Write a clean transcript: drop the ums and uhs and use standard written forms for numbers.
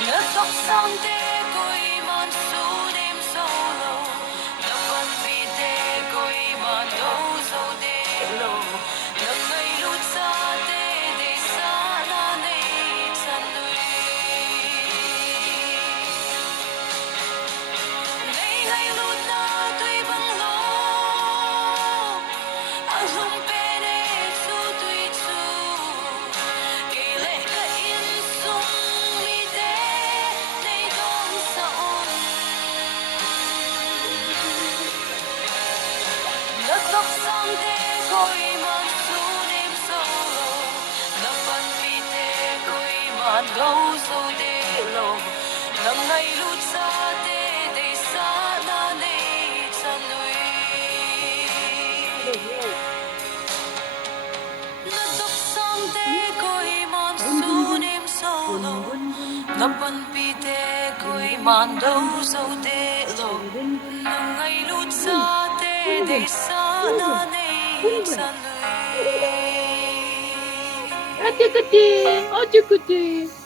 Nước tóc sang tê côi man su đêm solo nước vẫn vì tê côi man đâu sâu tê lô nước ngây lút xa tê để xa na nê chân nuôi ngây ngây lút na tuy bằng lô anh không bên ấy su tuy su kể lệ cả yên sung mi tê nay đông sa ôn nước tóc sang tê côi man su đêm solo nước vẫn vì tê côi man đâu sâu tê lô nước ngây lút xa tê để xa na nê chân nuôi nước tóc sang tê côi man su đêm solo nước vẫn vì tê côi man đâu sâu tê lô nước ngây lút xa tê để xa na nê chân nuôi Adik-adik, adik-adik.